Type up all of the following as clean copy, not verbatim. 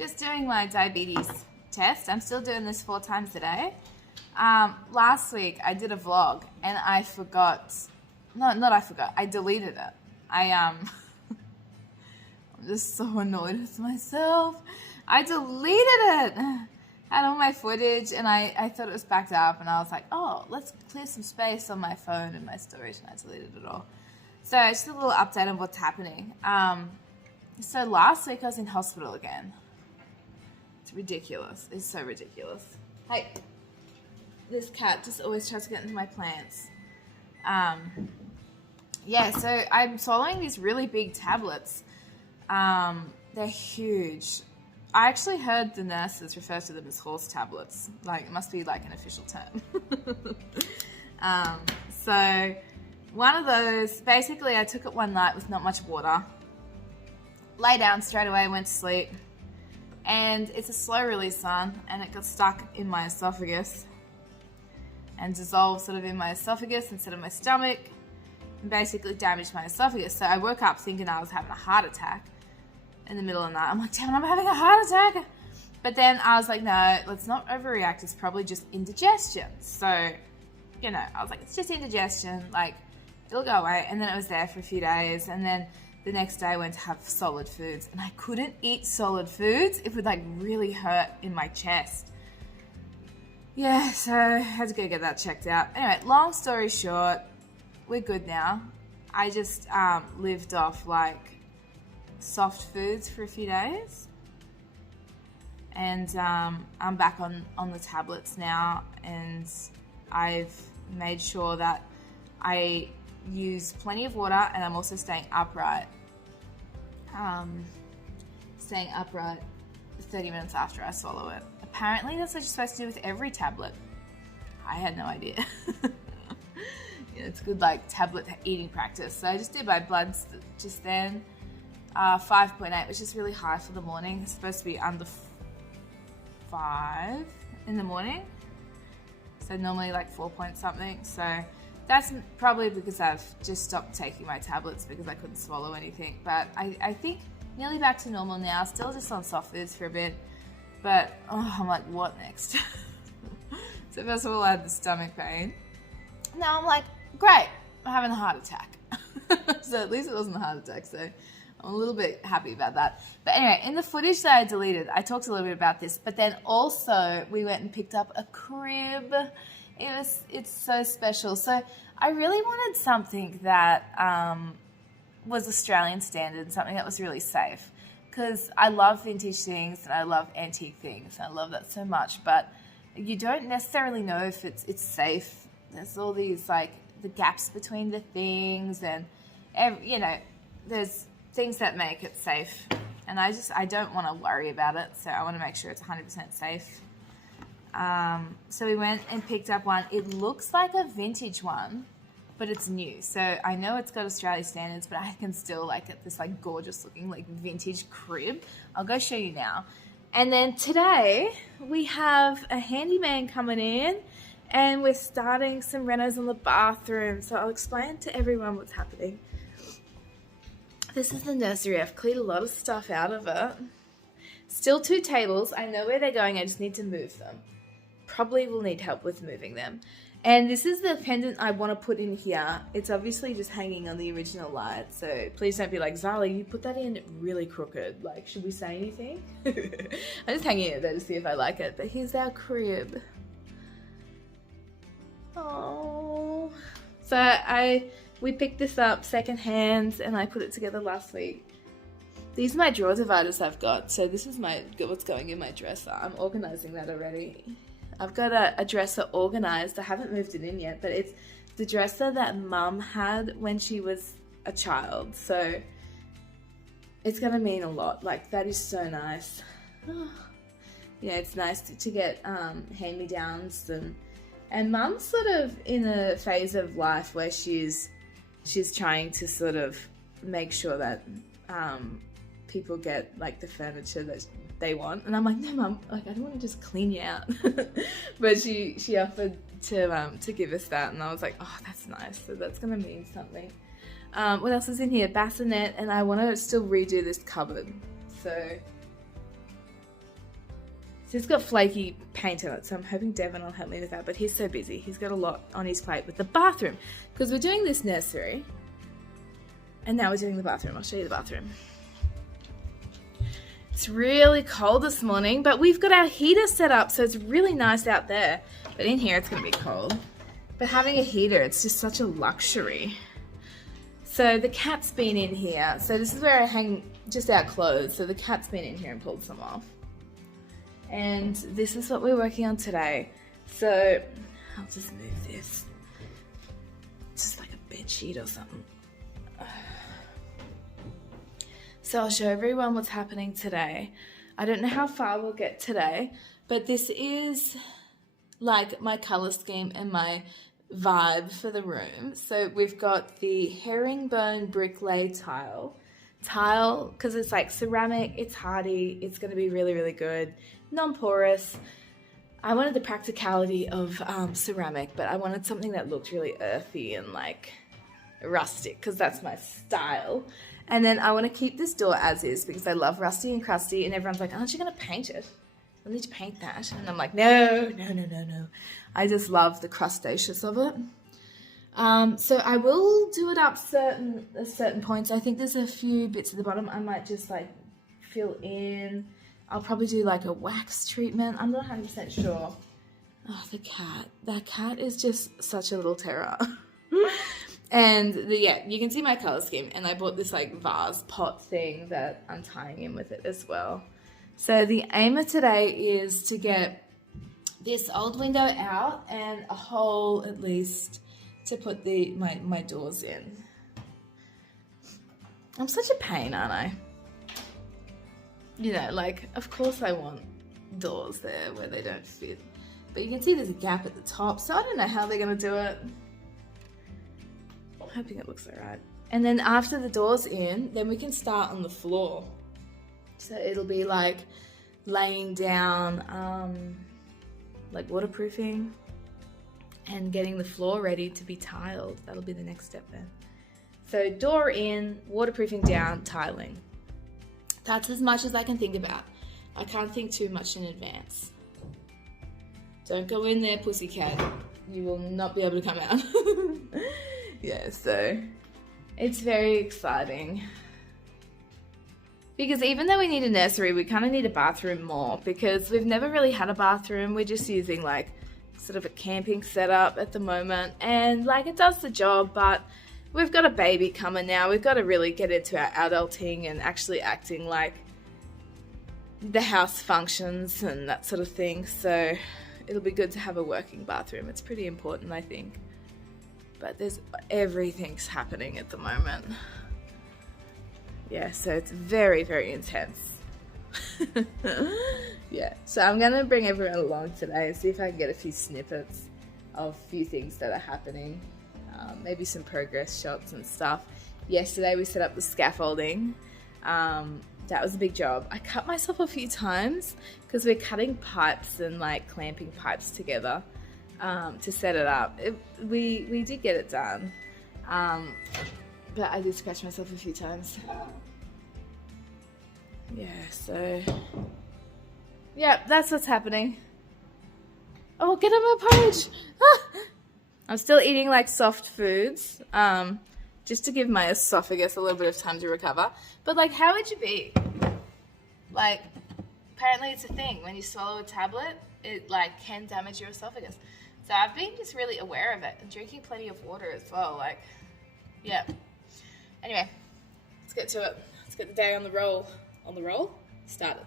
just doing my diabetes test. I'm still doing this 4 times a day. Last week I did a vlog and I forgot. I deleted it. I'm just so annoyed with myself. I deleted it. Had all my footage and I thought it was backed up, and I was like, oh, let's clear some space on my phone and my storage, and I deleted it all. So just a little update on what's happening. So last week I was in hospital again. It's ridiculous. It's so ridiculous. Hey, this cat just always tries to get into my plants. Yeah, so I'm swallowing these really big tablets. They're huge. I actually heard the nurses refer to them as horse tablets. Like, it must be like an official term. So one of those, basically I took it one night with not much water. Lay down straight away, went to sleep. And it's a slow release one, and it got stuck in my esophagus and dissolved sort of in my esophagus instead of my stomach, and basically damaged my esophagus. So I woke up thinking I was having a heart attack in the middle of the night. I'm like, damn, I'm having a heart attack. But then I was like, no, let's not overreact. It's probably just indigestion. So, you know, I was like, it's just indigestion. Like, it'll go away. And then it was there for a few days. And then the next day I went to have solid foods. And I couldn't eat solid foods. It would like really hurt in my chest. Yeah, so I had to go get that checked out. Anyway, long story short, we're good now. I just lived off like soft foods for a few days, and I'm back on the tablets now, and I've made sure that I use plenty of water, and I'm also staying upright 30 minutes after I swallow it. Apparently that's what you're supposed to do with every tablet. I had no idea. Yeah, it's good like tablet eating practice. So I just did my bloods just then. 5.8, which is really high for the morning. It's supposed to be under 5 in the morning. So normally like 4 point something. So that's probably because I've just stopped taking my tablets because I couldn't swallow anything. But I think nearly back to normal now. Still just on soft foods for a bit. But I'm like, what next? So first of all, I had the stomach pain. Now I'm like, great, I'm having a heart attack. So at least it wasn't a heart attack. So I'm a little bit happy about that. But anyway, in the footage that I deleted, I talked a little bit about this, but then also we went and picked up a crib. It's so special. So I really wanted something that was Australian standard, something that was really safe, because I love vintage things and I love antique things. And I love that so much, but you don't necessarily know if it's safe. There's all these like the gaps between the things, and you know, there's things that make it safe, and I don't want to worry about it, so I want to make sure it's 100% safe. So we went and picked up one. It looks like a vintage one, but it's new, so I know it's got Australia standards, but I can still like get this like gorgeous looking like vintage crib. I'll go show you now. And then today we have a handyman coming in, and we're starting some renos on the bathroom, so I'll explain to everyone what's happening. This is the nursery. I've cleared a lot of stuff out of it. Still 2 tables. I know where they're going. I just need to move them. Probably will need help with moving them. And this is the pendant I want to put in here. It's obviously just hanging on the original light. So please don't be like, Zali, you put that in really crooked. Like, should we say anything? I'm just hanging it there to see if I like it. But here's our crib. Oh. So we picked this up secondhand, and I put it together last week. These are my drawer dividers I've got. So this is what's going in my dresser. I'm organizing that already. I've got a dresser organized. I haven't moved it in yet, but it's the dresser that Mum had when she was a child. So it's going to mean a lot. Like, that is so nice. Yeah, it's nice to get hand-me-downs, and Mum's sort of in a phase of life where she's trying to sort of make sure that people get like the furniture that they want, and I'm like, no, Mum, like I don't want to just clean you out. But she offered to give us that, and I was like, oh, that's nice. So that's gonna mean something. What else is in here? Bassinet, and I want to still redo this cupboard. So So it's got flaky paint on it, so I'm hoping Devon will help me with that, but he's so busy. He's got a lot on his plate with the bathroom, because we're doing this nursery, and now we're doing the bathroom. I'll show you the bathroom. It's really cold this morning, but we've got our heater set up, so it's really nice out there. But in here, it's gonna be cold. But having a heater, it's just such a luxury. So the cat's been in here. So this is where I hang just our clothes. So the cat's been in here and pulled some off. And this is what we're working on today. So I'll just move this. It's just like a bed sheet or something. So I'll show everyone what's happening today. I don't know how far we'll get today, but this is like my color scheme and my vibe for the room. So we've got the herringbone brick lay tile, because it's like ceramic, it's hardy, it's going to be really, really good, non-porous. I wanted the practicality of ceramic, but I wanted something that looked really earthy and like rustic, because that's my style. And then I want to keep this door as is because I love rusty and crusty, and everyone's like, aren't you going to paint it? I need to paint that. And I'm like, no. I just love the crustaceous of it. So I will do it up certain points. I think there's a few bits at the bottom I might just like fill in. I'll probably do like a wax treatment. I'm not 100% sure. Oh, the cat. That cat is just such a little terror. And yeah, you can see my color scheme. And I bought this like vase pot thing that I'm tying in with it as well. So the aim of today is to get this old window out and a hole at least to put my doors in. I'm such a pain, aren't I? You know, like, of course I want doors there where they don't fit. But you can see there's a gap at the top, so I don't know how they're going to do it. I'm hoping it looks alright. And then after the door's in, then we can start on the floor. So it'll be like laying down, like waterproofing and getting the floor ready to be tiled. That'll be the next step then. So door in, waterproofing down, tiling. That's as much as I can think about. I can't think too much in advance. Don't go in there, pussycat. You will not be able to come out. Yeah, so it's very exciting. Because even though we need a nursery, we kind of need a bathroom more because we've never really had a bathroom. We're just using like sort of a camping setup at the moment, and like it does the job, but we've got a baby coming now. We've got to really get into our adulting and actually acting like the house functions and that sort of thing. So it'll be good to have a working bathroom. It's pretty important, I think. But everything's happening at the moment. Yeah, so it's very, very intense. Yeah, so I'm going to bring everyone along today and see if I can get a few snippets of a few things that are happening. Maybe some progress shots and stuff. Yesterday we set up the scaffolding. That was a big job. I cut myself a few times because we're cutting pipes and like clamping pipes together to set it up. We did get it done. But I did scratch myself a few times. Yeah, so... yeah, that's what's happening. Oh, get him a porridge! Ah! I'm still eating like soft foods, just to give my esophagus a little bit of time to recover. But like, how would you be? Like, apparently it's a thing. When you swallow a tablet, it like can damage your esophagus. So I've been just really aware of it and drinking plenty of water as well. Like, yeah. Anyway, let's get to it. Let's get the day on the roll. On the roll? Started.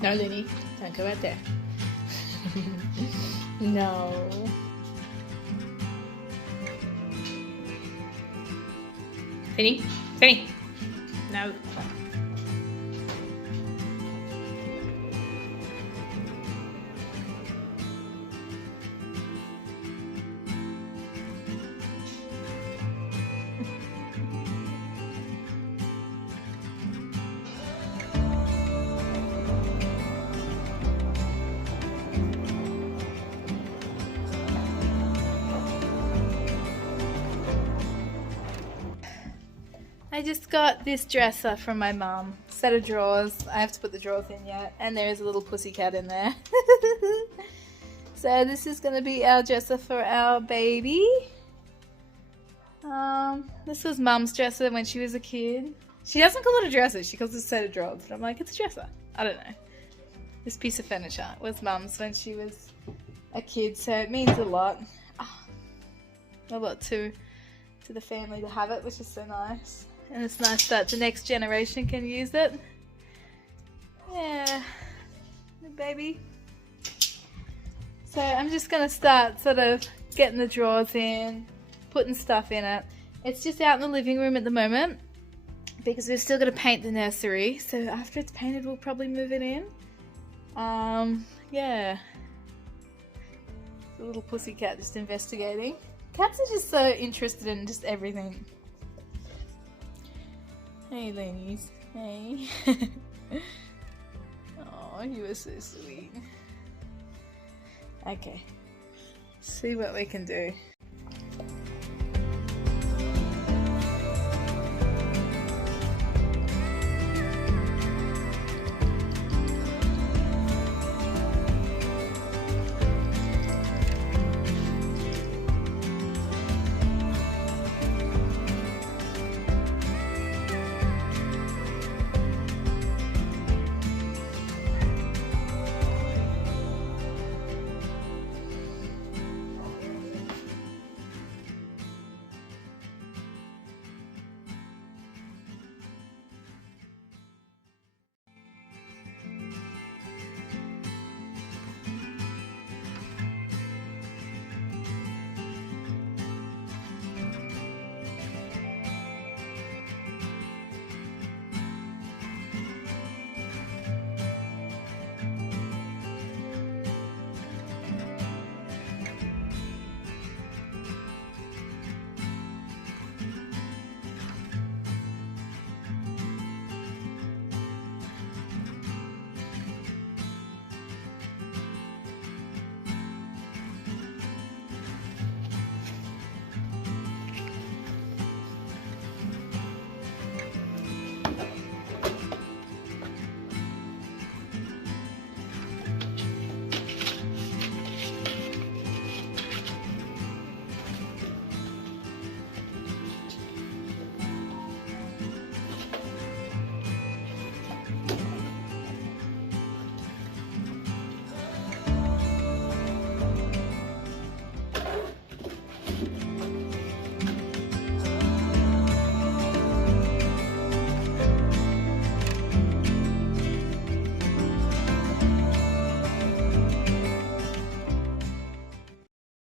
No, Looney, don't go out there. No. Finny? Finny! No. I just got this dresser from my mum. Set of drawers. I have to put the drawers in yet. And there is a little pussycat in there. So this is going to be our dresser for our baby. This was Mum's dresser when she was a kid. She doesn't call it a dresser, she calls it a set of drawers. But I'm like, it's a dresser. I don't know. This piece of furniture was Mum's when she was a kid, so it means a lot. A lot to the family to have it, which is so nice. And it's nice that the next generation can use it. Yeah, baby. So I'm just going to start sort of getting the drawers in, putting stuff in it. It's just out in the living room at the moment because we've still got to paint the nursery. So after it's painted, we'll probably move it in. Yeah. The little pussycat just investigating. Cats are just so interested in just everything. Hey, ladies. Hey. Oh, you were so sweet. Okay. See what we can do.